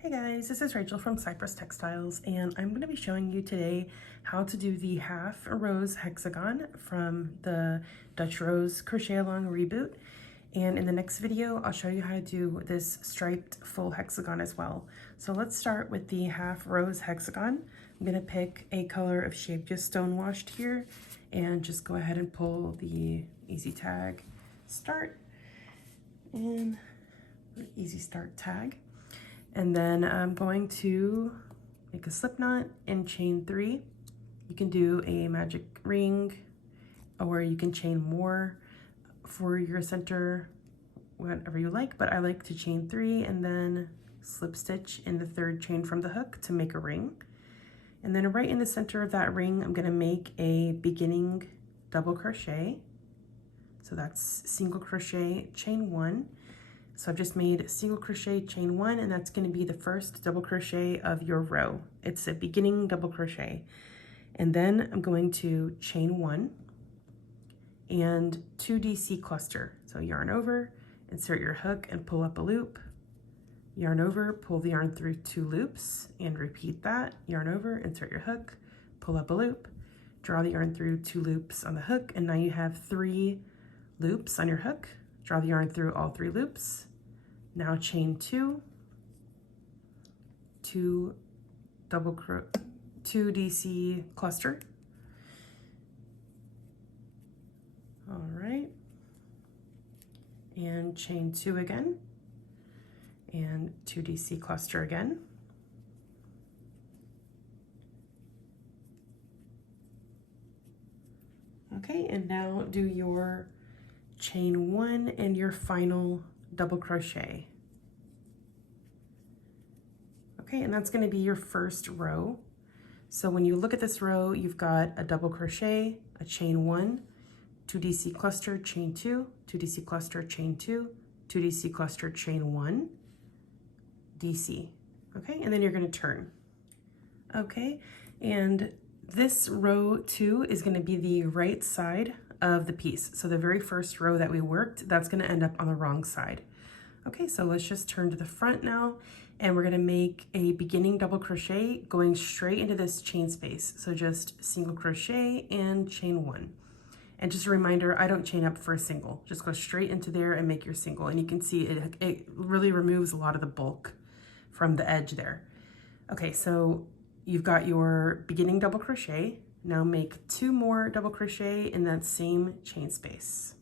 Hey guys, this is Rachel from Cypress Textiles, and I'm going to be showing you today how to do the half rose hexagon from the Dutch Rose Crochet Along Reboot. And in the next video, I'll show you how to do this striped full hexagon as well. So let's start with the half rose hexagon. I'm going to pick a color of shape just stonewashed here and just go ahead and pull the easy tag start and easy start tag. And then I'm going to make a slip knot and chain 3. You can do a magic ring or you can chain more for your center, whatever you like, but I like to chain 3 and then slip stitch in the third chain from the hook to make a ring. And then right in the center of that ring, I'm gonna make a beginning double crochet. So that's single crochet, chain 1. So I've just made single crochet, chain 1, and that's going to be the first double crochet of your row. It's a beginning double crochet. And then I'm going to chain 1 and 2 DC cluster. So yarn over, insert your hook and pull up a loop. Yarn over, pull the yarn through 2 loops and repeat that. Yarn over, insert your hook, pull up a loop, draw the yarn through 2 loops on the hook, and now you have 3 loops on your hook. Draw the yarn through all 3 loops. Now chain 2, 2 DC cluster. All right. And chain 2 again. And 2 DC cluster again. Okay, and now do your chain 1 and your final double crochet. Okay, and that's going to be your first row. So when you look at this row, you've got a double crochet, a chain 1, 2 DC cluster, chain 2, 2 DC cluster, chain 2, 2 DC cluster, chain 1, DC. Okay, and then you're going to turn. Okay, and this row 2 is going to be the right side of the piece. So the very first row that we worked, that's going to end up on the wrong side. Okay, so let's just turn to the front now, and we're going to make a beginning double crochet going straight into this chain space. So just single crochet and chain 1. And just a reminder, I don't chain up for a single. Just go straight into there and make your single. And you can see it really removes a lot of the bulk from the edge there. Okay, so you've got your beginning double crochet. Now make 2 more double crochet in that same chain space.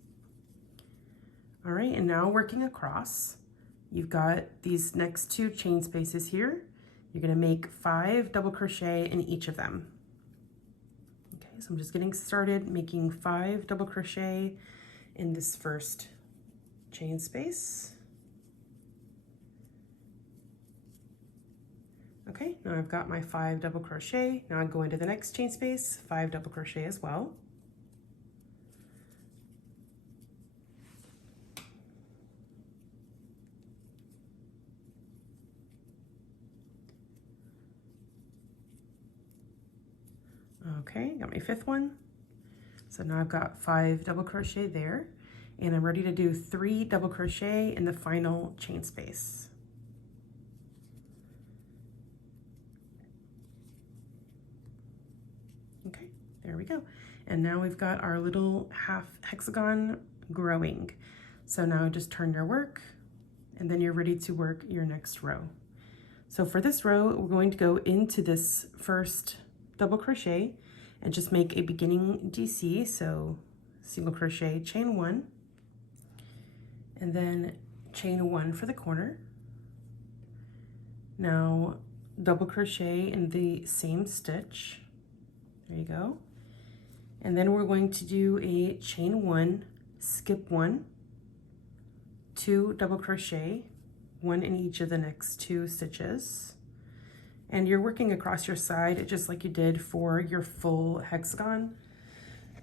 All right, and now working across, you've got these next 2 chain spaces here. You're gonna make 5 double crochet in each of them. Okay, so I'm just getting started making 5 double crochet in this first chain space. Okay, now I've got my 5 double crochet. Now I go into the next chain space, 5 double crochet as well. Okay, got my 5th one. So now I've got 5 double crochet there, and I'm ready to do 3 double crochet in the final chain space. Okay, there we go. And now we've got our little half hexagon growing. So now just turn your work, and then you're ready to work your next row. So for this row, we're going to go into this first double crochet and just make a beginning DC. So single crochet, chain 1, and then chain 1 for the corner. Now double crochet in the same stitch. There you go. And then we're going to do a chain 1, skip 1, 2 double crochet, 1 in each of the next 2 stitches. And you're working across your side just like you did for your full hexagon,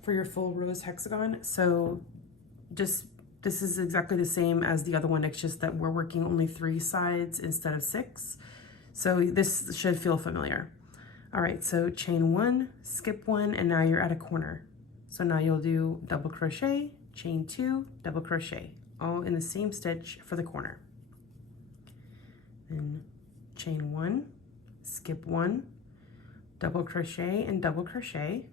for your full rose hexagon. So this is exactly the same as the other one, it's just that we're working only 3 sides instead of 6. So this should feel familiar. All right, so chain 1, skip 1, and now you're at a corner. So now you'll do double crochet, chain 2, double crochet, all in the same stitch for the corner. Then chain 1, skip 1, double crochet and double crochet,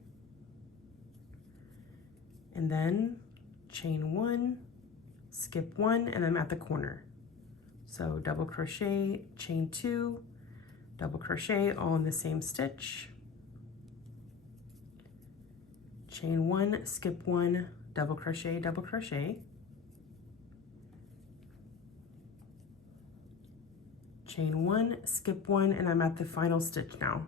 and then chain 1, skip 1, and I'm at the corner. So double crochet, chain 2, double crochet, all in the same stitch, chain 1, skip 1, double crochet, chain 1, skip 1, and I'm at the final stitch now.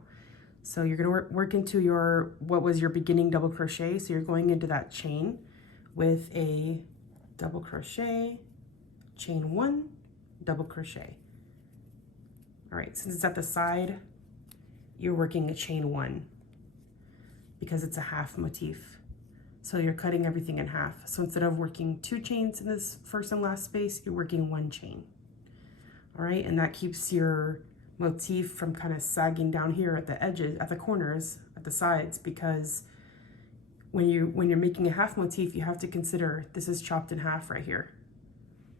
So you're going to work into your, what was your beginning double crochet, so you're going into that chain with a double crochet, chain 1, double crochet. All right, since it's at the side, you're working a chain 1 because it's a half motif. So you're cutting everything in half. So instead of working 2 chains in this first and last space, you're working 1 chain. All right, and that keeps your motif from kind of sagging down here at the edges, at the corners, at the sides, because when you're making a half motif, you have to consider this is chopped in half right here.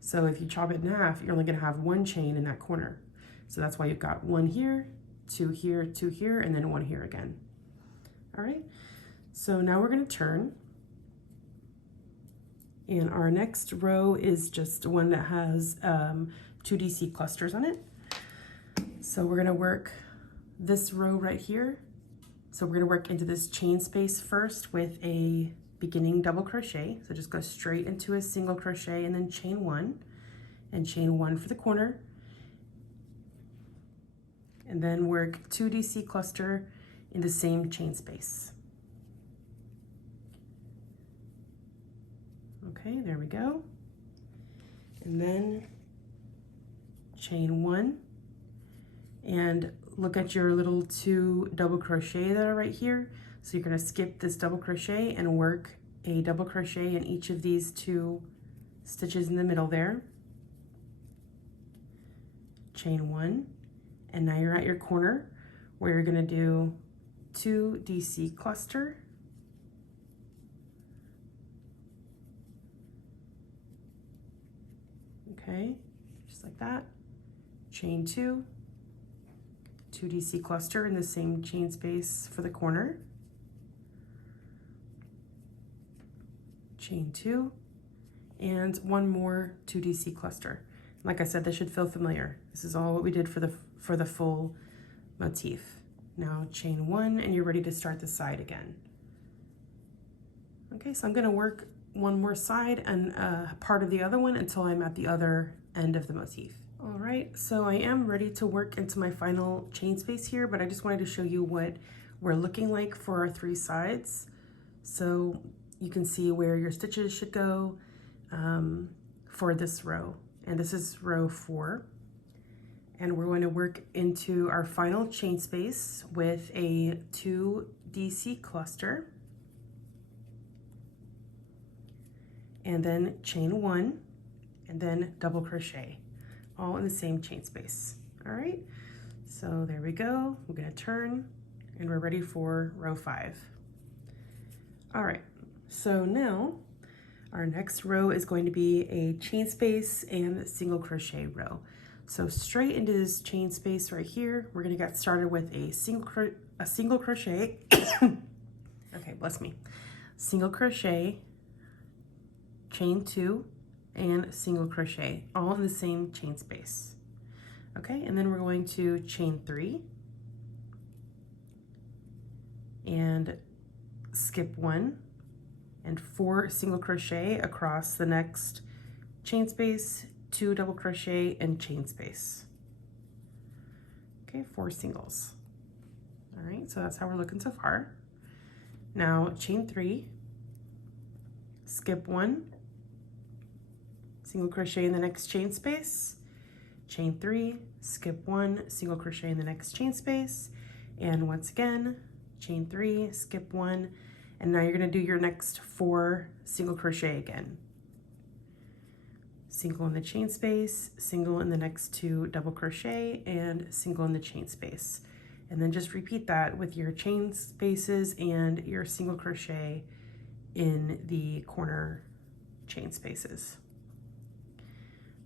So if you chop it in half, you're only going to have 1 chain in that corner. So that's why you've got 1 here, 2 here, 2 here, and then 1 here again. All right, so now we're going to turn. And our next row is just one that has 2 DC clusters on it. So we're going to work this row right here. So we're going to work into this chain space first with a beginning double crochet. So just go straight into a single crochet and then chain 1 and chain 1 for the corner. And then work 2 DC cluster in the same chain space. Okay, there we go. And then chain 1 and look at your little 2 double crochet that are right here. So you're going to skip this double crochet and work a double crochet in each of these 2 stitches in the middle there. Chain 1, and now you're at your corner where you're going to do 2 DC cluster, okay, just like that, chain 2, 2 DC cluster in the same chain space for the corner, chain 2, and 1 more 2 DC cluster. Like I said, this should feel familiar. This is all what we did for the full motif. Now chain 1, and you're ready to start the side again. Okay, so I'm going to work one more side and part of the other one until I'm at the other end of the motif. All right, so I am ready to work into my final chain space here, but I just wanted to show you what we're looking like for our 3 sides. So you can see where your stitches should go for this row. And this is row 4. And we're going to work into our final chain space with a 2 DC cluster. And then chain 1, and then double crochet, all in the same chain space. All right, so there we go. We're going to turn, and we're ready for row 5. All right, so now our next row is going to be a chain space and single crochet row. So straight into this chain space right here, we're going to get started with a single crochet. Okay, bless me. Single crochet, chain 2, and single crochet, all in the same chain space. Okay, and then we're going to chain 3 and skip 1 and 4 single crochet across the next chain space, 2 double crochet and chain space. Okay, 4 singles. All right, so that's how we're looking so far. Now chain 3, skip 1, single crochet in the next chain space, chain 3, skip 1, single crochet in the next chain space, and once again, chain 3, skip 1, and now you're going to do your next 4 single crochet again. Single in the chain space, single in the next 2 double crochet, and single in the chain space. And then just repeat that with your chain spaces and your single crochet in the corner chain spaces.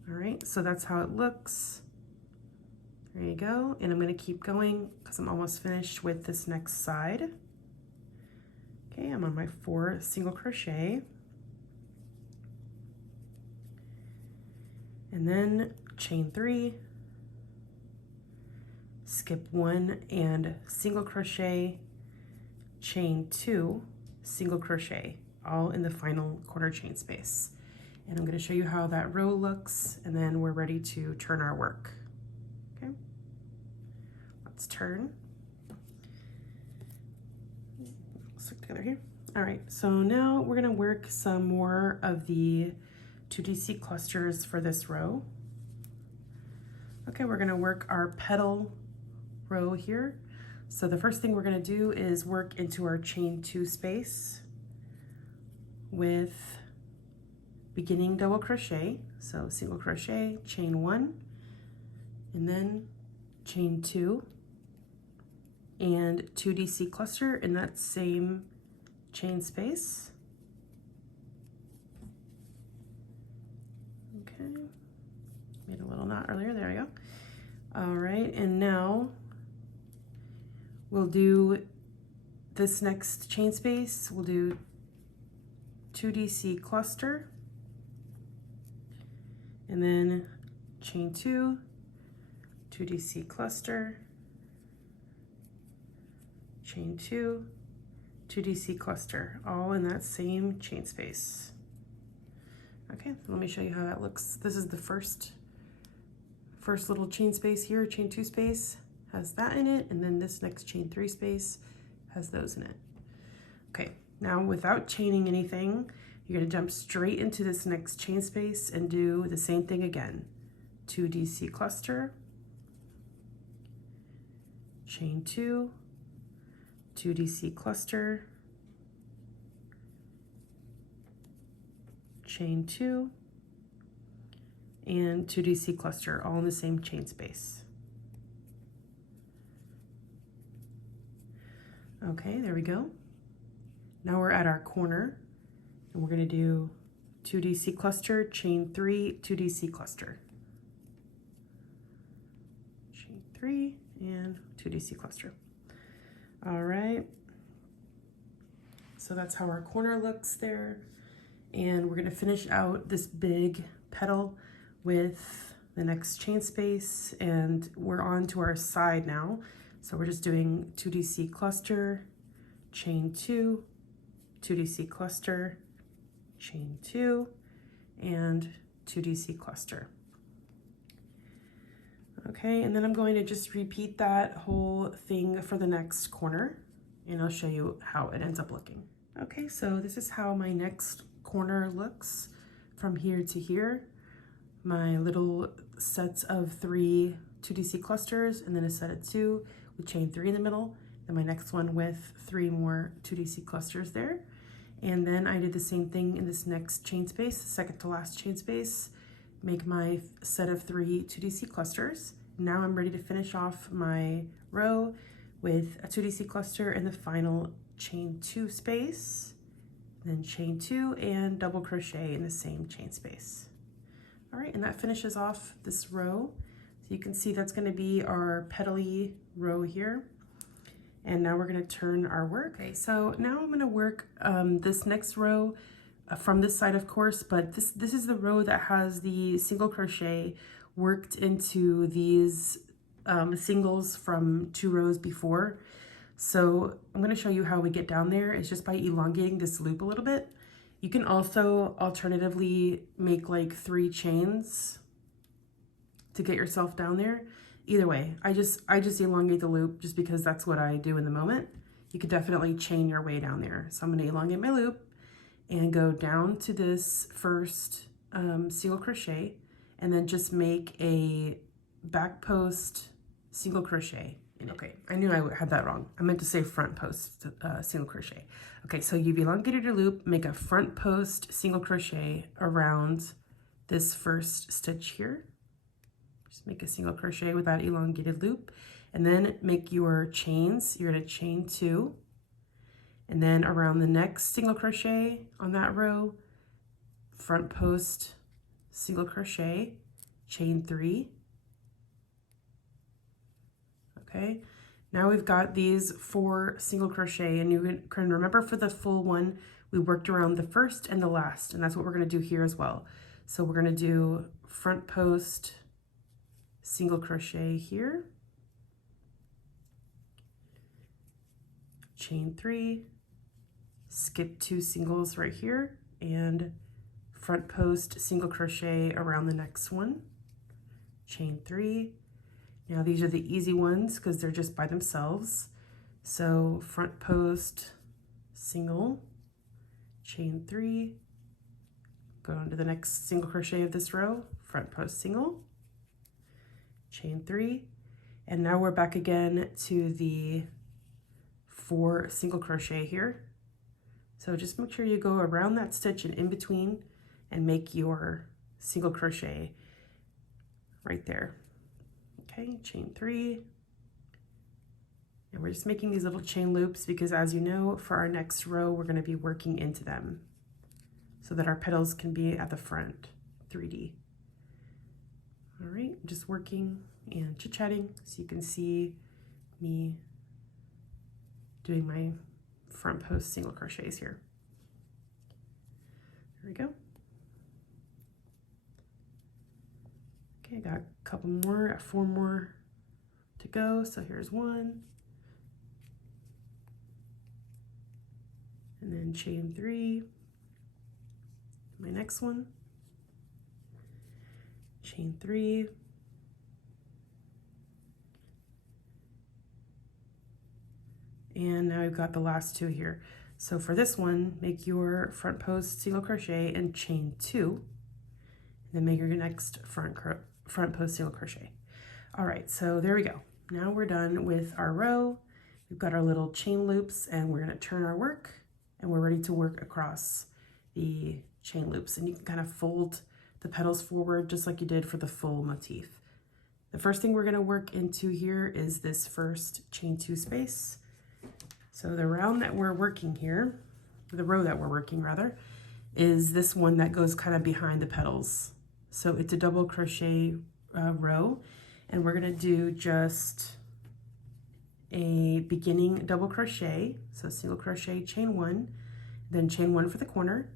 All right, so that's how it looks. There you go, and I'm going to keep going because I'm almost finished with this next side. Okay, I'm on my 4 single crochet, and then chain 3, skip 1 and single crochet, chain 2, single crochet, all in the final quarter chain space. And I'm going to show you how that row looks, and then we're ready to turn our work. Okay, let's turn. Stick together here. All right, so now we're going to work some more of the 2DC clusters for this row. Okay, we're going to work our petal row here. So the first thing we're going to do is work into our chain 2 space with beginning double crochet. So single crochet, chain 1, and then chain 2 and 2DC cluster in that same chain space. Okay, made a little knot earlier, there we go. All right, and now we'll do this next chain space. We'll do 2DC cluster, and then chain 2, 2DC cluster, chain 2, 2DC cluster, all in that same chain space. Okay, so let me show you how that looks. This is the first little chain space here, chain 2 space has that in it, and then this next chain 3 space has those in it. Okay, now without chaining anything, you're gonna jump straight into this next chain space and do the same thing again. 2DC cluster, chain 2, 2DC cluster, chain 2, and 2DC cluster, all in the same chain space. Okay, there we go. Now we're at our corner, and we're going to do 2DC cluster, chain 3, 2DC cluster, chain 3, and 2DC cluster. All right, so that's how our corner looks there, and we're going to finish out this big petal with the next chain space, and we're on to our side now. So we're just doing 2DC cluster, chain 2, 2DC cluster, chain 2, and 2DC cluster. Okay, and then I'm going to just repeat that whole thing for the next corner, and I'll show you how it ends up looking. Okay, so this is how my next corner looks from here to here. My little sets of 3 2DC clusters, and then a set of 2 with chain 3 in the middle, and my next one with 3 more 2DC clusters there. And then I did the same thing in this next chain space, the second to last chain space, make my set of 3 2DC clusters. Now I'm ready to finish off my row with a 2DC cluster in the final chain 2 space, then chain 2 and double crochet in the same chain space. All right, and that finishes off this row. So you can see that's going to be our petally row here. And now we're going to turn our work. Okay, so now I'm going to work this next row from this side, of course, but this is the row that has the single crochet worked into these singles from 2 rows before. So I'm going to show you how we get down there. It's just by elongating this loop a little bit. You can also alternatively make like 3 chains to get yourself down there. Either way, I just elongate the loop just because that's what I do in the moment. You could definitely chain your way down there. So I'm going to elongate my loop and go down to this first single crochet, and then just make a back post single crochet. Okay, I knew I had that wrong. I meant to say front post single crochet. Okay, so you've elongated your loop, make a front post single crochet around this first stitch here. Just make a single crochet with that elongated loop, and then make your chains. You're going to chain 2, and then around the next single crochet on that row, front post single crochet, chain 3, Okay, now we've got these 4 single crochet, and you can remember for the full one, we worked around the first and the last, and that's what we're gonna do here as well. So we're gonna do front post single crochet here, chain 3, skip 2 singles right here, and front post single crochet around the next one, chain 3. Now these are the easy ones because they're just by themselves. So front post single, chain 3, go on to the next single crochet of this row, front post single, chain 3, and now we're back again to the 4 single crochet here. So just make sure you go around that stitch and in between and make your single crochet right there. Okay, chain 3, and we're just making these little chain loops because, as you know, for our next row we're going to be working into them so that our petals can be at the front 3D. All right, just working and chit-chatting so you can see me doing my front post single crochets here. There we go. Okay, got a couple more, 4 more to go. So here's 1, and then chain 3, my next one, chain 3, and now I've got the last 2 here. So for this one, make your front post single crochet and chain 2, and then make your next front post single crochet. All right, so there we go. Now we're done with our row. We've got our little chain loops, and we're gonna turn our work, and we're ready to work across the chain loops. And you can kind of fold the petals forward just like you did for the full motif. The first thing we're gonna work into here is this first chain 2 space. So the round that we're working here, the row that we're working rather, is this one that goes kind of behind the petals. So it's a double crochet row, and we're gonna do just a beginning double crochet. So single crochet, chain 1, then chain 1 for the corner,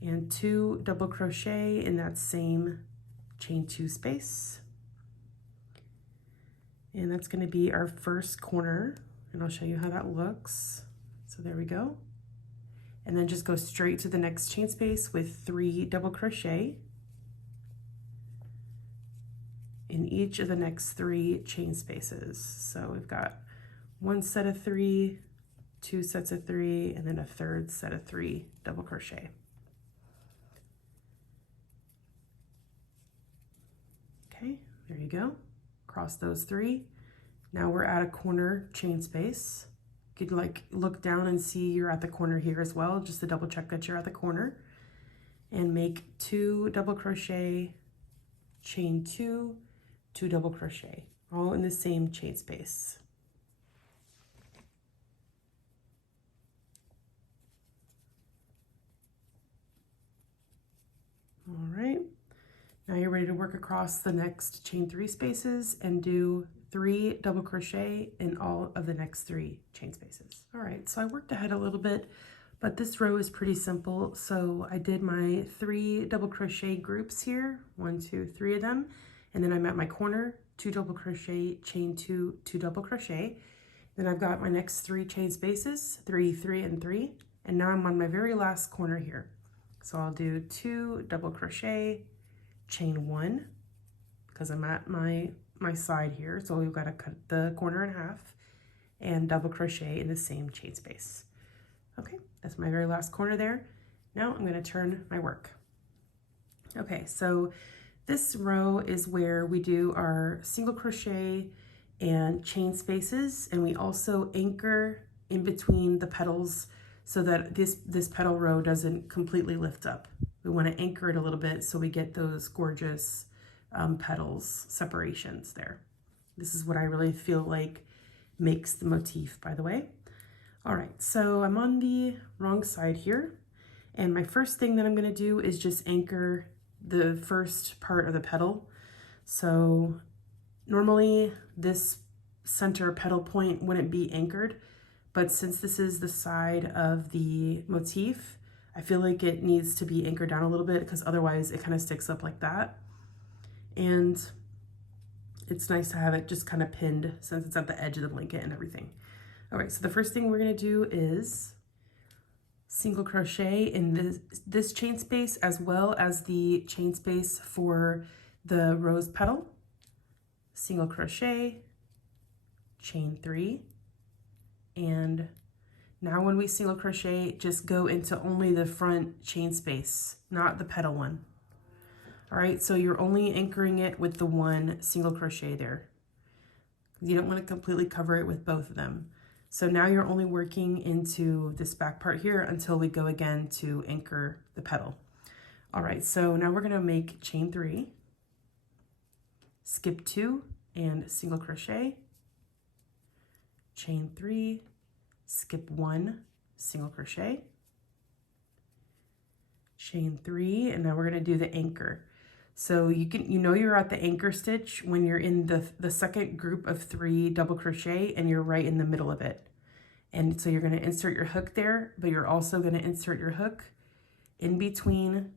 and 2 double crochet in that same chain 2 space. And that's gonna be our first corner, and I'll show you how that looks. So there we go. And then just go straight to the next chain space with 3 double crochet in each of the next 3 chain spaces. So we've got 1 set of 3, 2 sets of 3, and then a 3rd set of 3 double crochet. Okay, there you go. Cross those 3. Now we're at a corner chain space. You could like look down and see you're at the corner here as well, just to double check that you're at the corner. And make 2 double crochet, chain 2, 2 double crochet, all in the same chain space. All right, now you're ready to work across the next chain 3 spaces and do 3 double crochet in all of the next 3 chain spaces. All right, so I worked ahead a little bit, but this row is pretty simple. So I did my 3 double crochet groups here, 1, 2, 3 of them, and then I'm at my corner, 2 double crochet, chain 2, 2 double crochet. Then I've got my next 3 chain spaces, 3, 3, and 3, and now I'm on my very last corner here. So I'll do 2 double crochet, chain 1, because I'm at my side here, so we've got to cut the corner in half, and double crochet in the same chain space. Okay, that's my very last corner there. Now I'm going to turn my work. Okay, so this row is where we do our single crochet and chain spaces, and we also anchor in between the petals so that this petal row doesn't completely lift up. We want to anchor it a little bit so we get those gorgeous petals separations there. This is what I really feel like makes the motif, by the way. All right, so I'm on the wrong side here, and my first thing that I'm going to do is just anchor the first part of the petal. So normally this center petal point wouldn't be anchored, but since this is the side of the motif, I feel like it needs to be anchored down a little bit because otherwise it kind of sticks up like that. And it's nice to have it just kind of pinned since it's at the edge of the blanket and everything. All right, so the first thing we're gonna do is single crochet in this chain space as well as the chain space for the rose petal. Single crochet, chain 3, and now when we single crochet, just go into only the front chain space, not the petal one. All right, so you're only anchoring it with the one single crochet there. You don't want to completely cover it with both of them. So now you're only working into this back part here until we go again to anchor the petal. All right, so now we're gonna make chain 3, skip 2 and single crochet, chain 3, skip 1, single crochet, chain 3, and now we're gonna do the anchor. So you know you're at the anchor stitch when you're in the second group of 3 double crochet and you're right in the middle of it. And so you're going to insert your hook there, but you're also going to insert your hook in between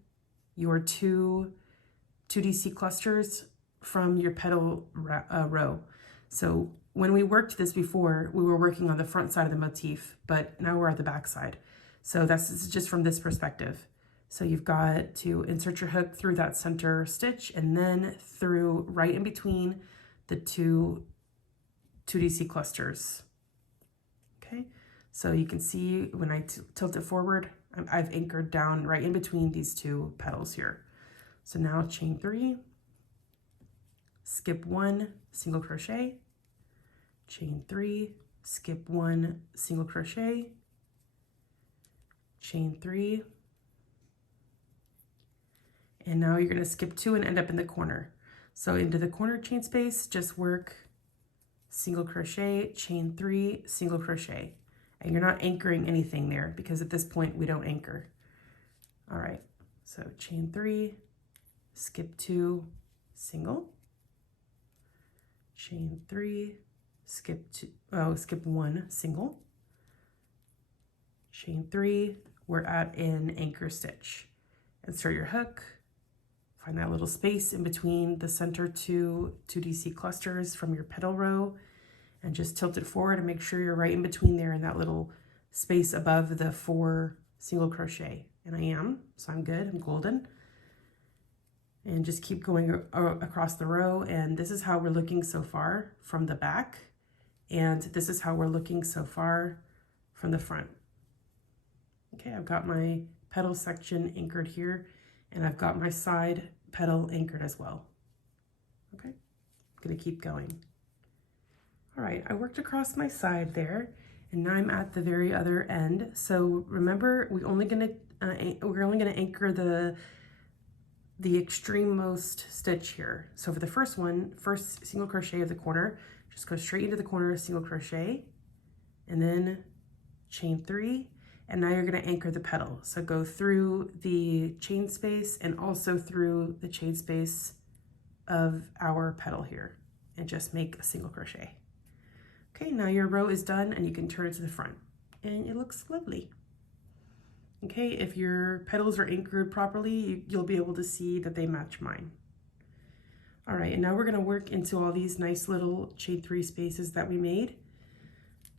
your 2DC clusters from your petal row. So when we worked this before, we were working on the front side of the motif, but now we're at the back side. So that's just from this perspective. So you've got to insert your hook through that center stitch and then through right in between the 2DC clusters. Okay, so you can see when I tilt it forward, I've anchored down right in between these 2 petals here. So now chain 3, skip 1, single crochet, chain 3, skip 1, single crochet, chain 3, and now you're going to skip 2 and end up in the corner. So into the corner chain space, just work single crochet, chain 3, single crochet. And you're not anchoring anything there because at this point we don't anchor. All right, so chain 3, skip 2, single, chain 3, skip 1, single, chain 3, we're at an anchor stitch. Insert your hook, find that little space in between the center 2DC clusters from your petal row, and just tilt it forward and make sure you're right in between there in that little space above the 4 single crochet. And I am, so I'm good, I'm golden. And just keep going across the row, and this is how we're looking so far from the back, and this is how we're looking so far from the front. Okay, I've got my petal section anchored here, and I've got my side petal anchored as well. Okay, I'm gonna keep going. All right, I worked across my side there, and now I'm at the very other end. So remember, we're only gonna anchor the extreme-most stitch here. So for the first one, first single crochet of the corner, just go straight into the corner, single crochet, and then chain 3, and now you're gonna anchor the petal. So go through the chain space and also through the chain space of our petal here, and just make a single crochet. Okay, now your row is done and you can turn it to the front and it looks lovely. Okay, if your petals are anchored properly, you'll be able to see that they match mine. All right, and now we're gonna work into all these nice little chain 3 spaces that we made.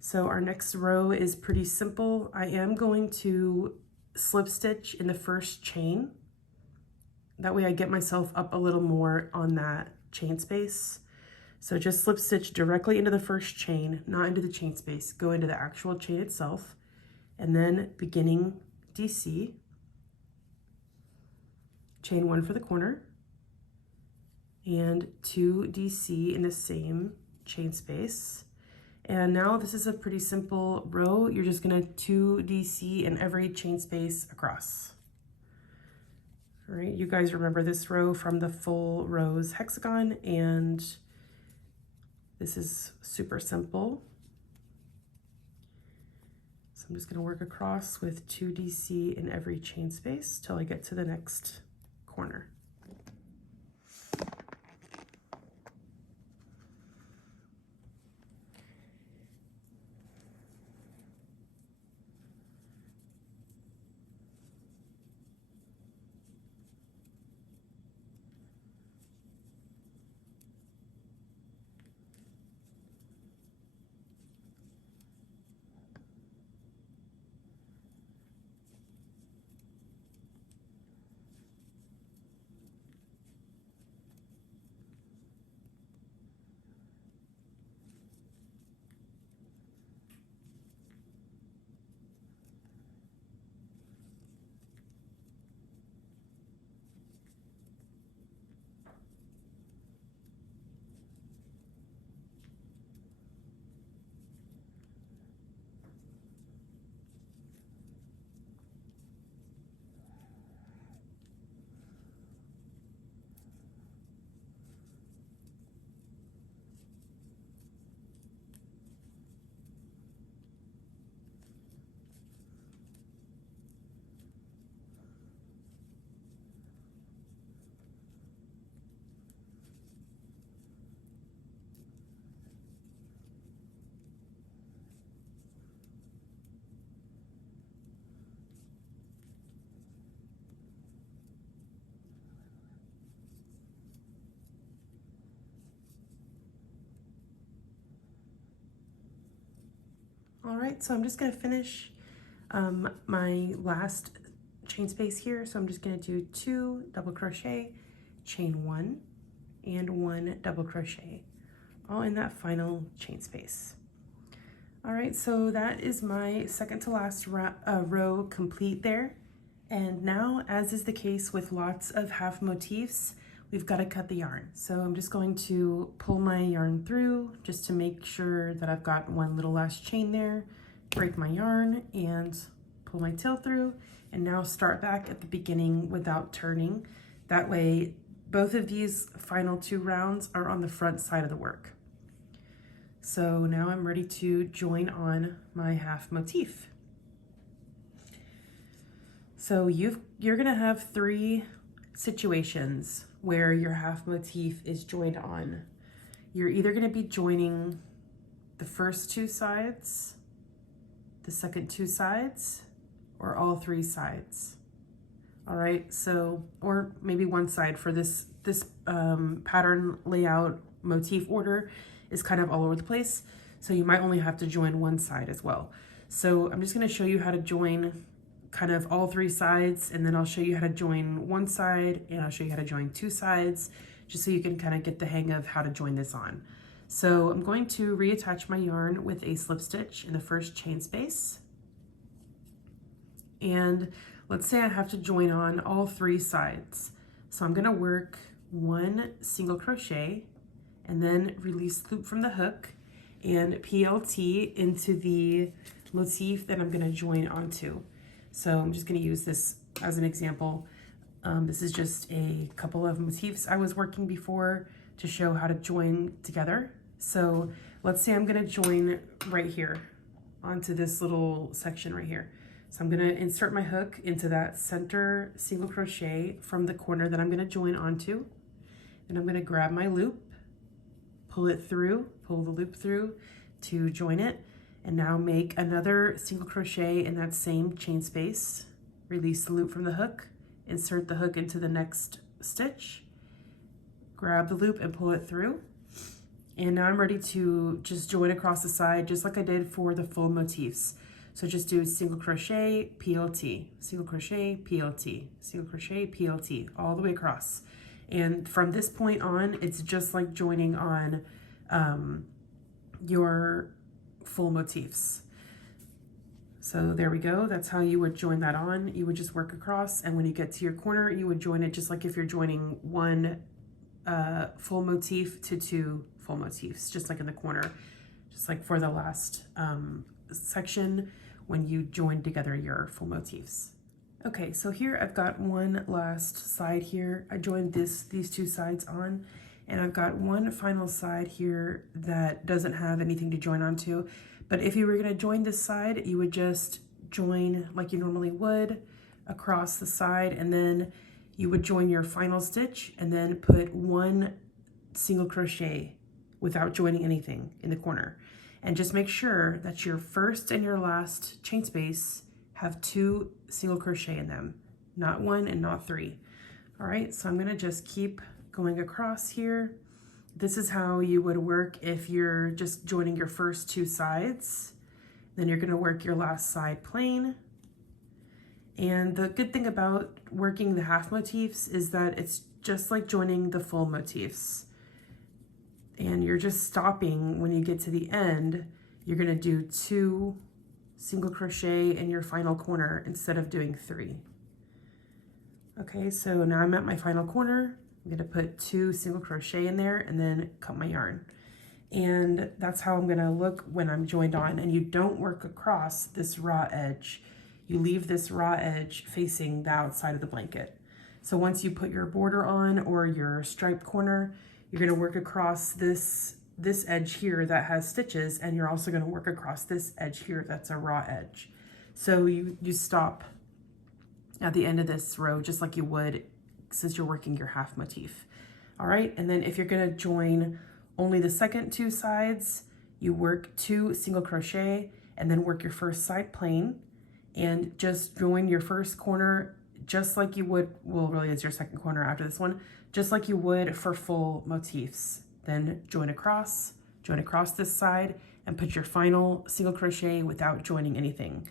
So our next row is pretty simple. I am going to slip stitch in the first chain. That way I get myself up a little more on that chain space. So just slip stitch directly into the first chain, not into the chain space. Go into the actual chain itself, and then beginning DC, chain 1 for the corner, and 2 DC in the same chain space. And now this is a pretty simple row. You're just gonna 2 DC in every chain space across. All right, you guys remember this row from the full rows hexagon, and this is super simple. So I'm just gonna work across with 2 DC in every chain space till I get to the next corner. All right, so I'm just gonna finish my last chain space here. So I'm just gonna do 2 double crochet, chain 1, and 1 double crochet, all in that final chain space. All right, so that is my second to last row complete there. And now, as is the case with lots of half motifs, we've got to cut the yarn. So I'm just going to pull my yarn through just to make sure that I've got one little last chain there, break my yarn and pull my tail through, and now start back at the beginning without turning. That way, both of these final 2 rounds are on the front side of the work. So now I'm ready to join on my half motif. So you're gonna have 3 situations where your half motif is joined on. You're either gonna be joining the first 2 sides, the second 2 sides, or all 3 sides. All right, so, or maybe one side for this pattern layout motif order is kind of all over the place. So you might only have to join one side as well. So I'm just gonna show you how to join kind of all 3 sides, and then I'll show you how to join one side, and I'll show you how to join 2 sides, just so you can kind of get the hang of how to join this on. So I'm going to reattach my yarn with a slip stitch in the first chain space. And let's say I have to join on all 3 sides. So I'm gonna work 1 single crochet and then release loop from the hook and PLT into the motif that I'm gonna join onto. So I'm just gonna use this as an example. This is just a couple of motifs I was working before to show how to join together. So let's say I'm gonna join right here onto this little section right here. So I'm gonna insert my hook into that center single crochet from the corner that I'm gonna join onto. And I'm gonna grab my loop, pull it through, pull the loop through to join it, and now make another single crochet in that same chain space, release the loop from the hook, insert the hook into the next stitch, grab the loop and pull it through. And now I'm ready to just join across the side, just like I did for the full motifs. So just do single crochet, PLT, single crochet, PLT, single crochet, PLT, all the way across. And from this point on, it's just like joining on your full motifs. So there we go. That's how you would join that on. You would just work across, and when you get to your corner, you would join it just like if you're joining 1 full motif to 2 full motifs, just like in the corner, just like for the last section when you join together your full motifs. Okay, so here I've got one last side here. I joined these 2 sides on, and I've got one final side here that doesn't have anything to join onto. But if you were gonna join this side, you would just join like you normally would across the side, and then you would join your final stitch and then put 1 single crochet without joining anything in the corner. And just make sure that your first and your last chain space have 2 single crochet in them, not 1 and not 3. All right, so I'm gonna just keep going across here. This is how you would work if you're just joining your first 2 sides. Then you're gonna work your last side plain. And the good thing about working the half motifs is that it's just like joining the full motifs. And you're just stopping when you get to the end. You're gonna do 2 single crochet in your final corner instead of doing 3. Okay, so now I'm at my final corner. I'm gonna put 2 single crochet in there and then cut my yarn. And that's how I'm gonna look when I'm joined on. And you don't work across this raw edge. You leave this raw edge facing the outside of the blanket. So once you put your border on or your striped corner, you're gonna work across this edge here that has stitches, and you're also gonna work across this edge here that's a raw edge. So you stop at the end of this row just like you would since you're working your half motif. All right, and then if you're gonna join only the second 2 sides, you work 2 single crochet and then work your first side plain, and just join your first corner just like you would, well, really it's your second corner after this one, just like you would for full motifs. Then join across, join across this side, and put your final single crochet without joining anything,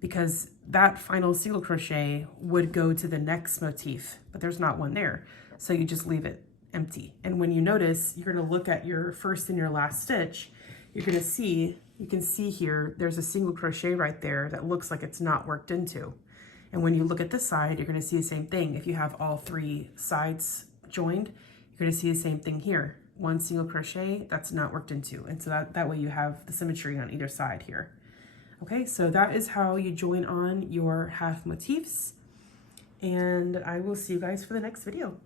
because that final single crochet would go to the next motif, but there's not one there. So you just leave it empty. And when you notice, you're gonna look at your first and your last stitch, you're gonna see, you can see here, there's a single crochet right there that looks like it's not worked into. And when you look at this side, you're gonna see the same thing. If you have all three sides joined, you're gonna see the same thing here. One single crochet that's not worked into. And so that way you have the symmetry on either side here. Okay, so that is how you join on your half motifs. And I will see you guys for the next video.